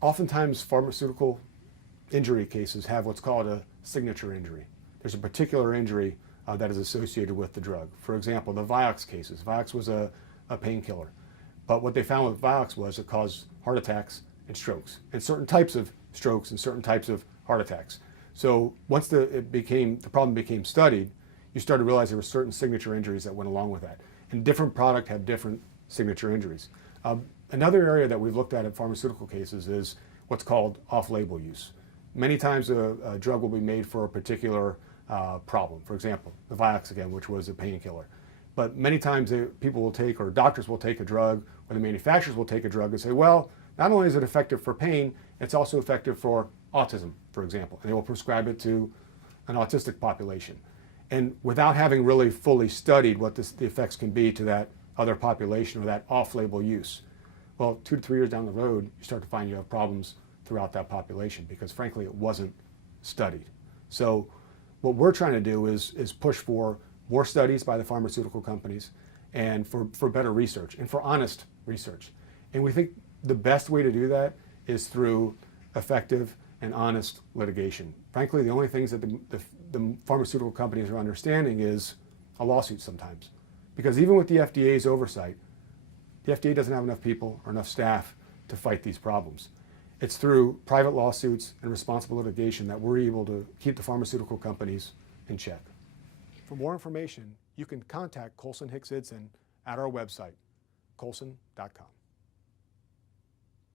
Oftentimes pharmaceutical injury cases have what's called a signature injury. There's a particular injury that is associated with the drug. For example, the Vioxx cases. Vioxx was a painkiller. But what they found with Vioxx was it caused heart attacks and strokes, and certain types of strokes and certain types of heart attacks. So once the problem became studied, you started to realize there were certain signature injuries that went along with that. And different product had different signature injuries. Another area that we've looked at in pharmaceutical cases is what's called off-label use. Many times a drug will be made for a particular problem. For example, the Vioxx again, which was a painkiller. But many times people will take, or doctors will take a drug, or the manufacturers will take a drug and say, well, not only is it effective for pain, it's also effective for autism, for example. And they will prescribe it to an autistic population. And without having really fully studied what the effects can be to that other population or that off-label use. Well, 2 to 3 years down the road, you start to find you have problems throughout that population because frankly it wasn't studied. So what we're trying to do is push for more studies by the pharmaceutical companies and for better research and for honest research. And we think the best way to do that is through effective and honest litigation. Frankly, the only things that the pharmaceutical companies are understanding is a lawsuit sometimes. Because even with the FDA's oversight, the FDA doesn't have enough people or enough staff to fight these problems. It's through private lawsuits and responsible litigation that we're able to keep the pharmaceutical companies in check. For more information, you can contact Colson Hicks Idson at our website, colson.com.